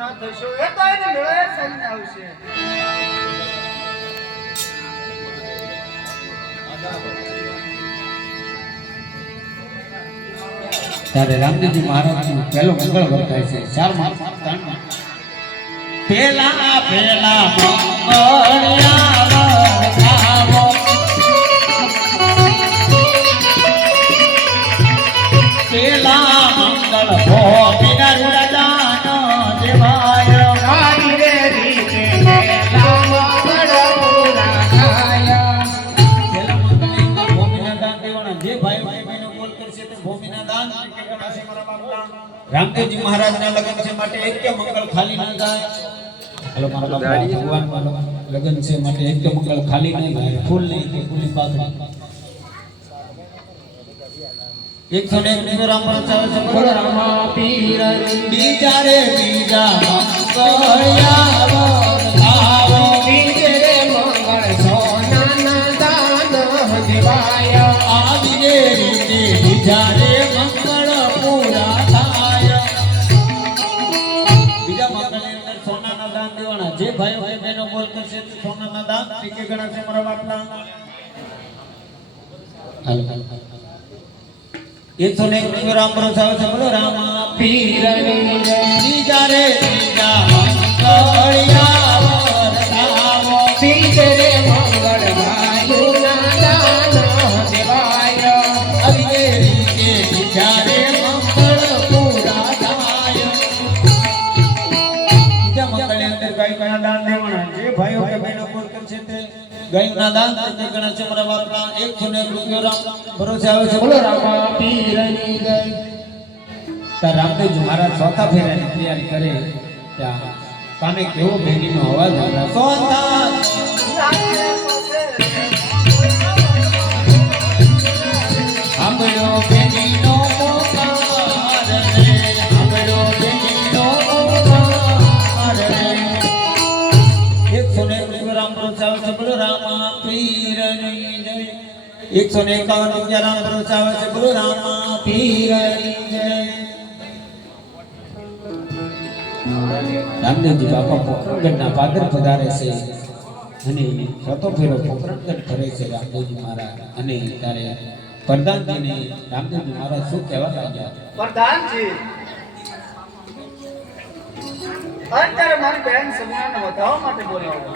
ના થશો, એ તો એને મેળે ચાલીને આવશે. ત્યારે રામદેવજી મહારાજનું પહેલો મંગળ વર્તાય છે, ચાર માર પેલા પેલા પેલા મંગળ રામદેવજી મહારાજના લગ્ન છે માટે એક મંગળ ખાલી ન જાય હાલો, મારા બાપા ભગવાનનો લગ્ન છે માટે એક મંગળ ખાલી નહીં થાય. ફૂલ નહીં કે ફૂલી પાકડી એકસો ને એક રામ પ્રચાર છે. બોલો, રામા. પીર બીજા રે બીજા મંગળિયા વર્તાવો. બીજે મંગળ સોના ના દાન દેવાય કરશે તે સોનાના દાન તરીકે ગણાશે મારા બાપના. હાલો, હાલો, છે જય. દાન દેવાના જે ભાઈઓ કે બહેનો બોલ છે તે ગાયના દાન તે ગણા છે મારા બાપના એકસો ને એક રૂપિયો રામ ભરોસે આવે છે બોલો રામ પીરની જય ત્યાં રામદેવજી મહારાજ ચોથા ફેરાની તૈયારી કરે ત્યાં કાને કેવો ભેગીનો અવાજ આવે ચોથા એકસો ને એકાવન રૂપિયા રામ પ્રોત્સાહ છે. બોલો રામા પીરની જય બાપા પોખરણગઢના પાદર પધારે છે અને સતો ફેરો પોખરણગઢ ફરે છે રામદેવજી મહારાજ. અને ત્યારે પ્રધાનજીને રામદેવજી મહારાજ શું કહેવા લાગ્યા? પ્રધાનજી અત્યારે મારી બહેન સમયાને વધાવવા માટે બોલાવો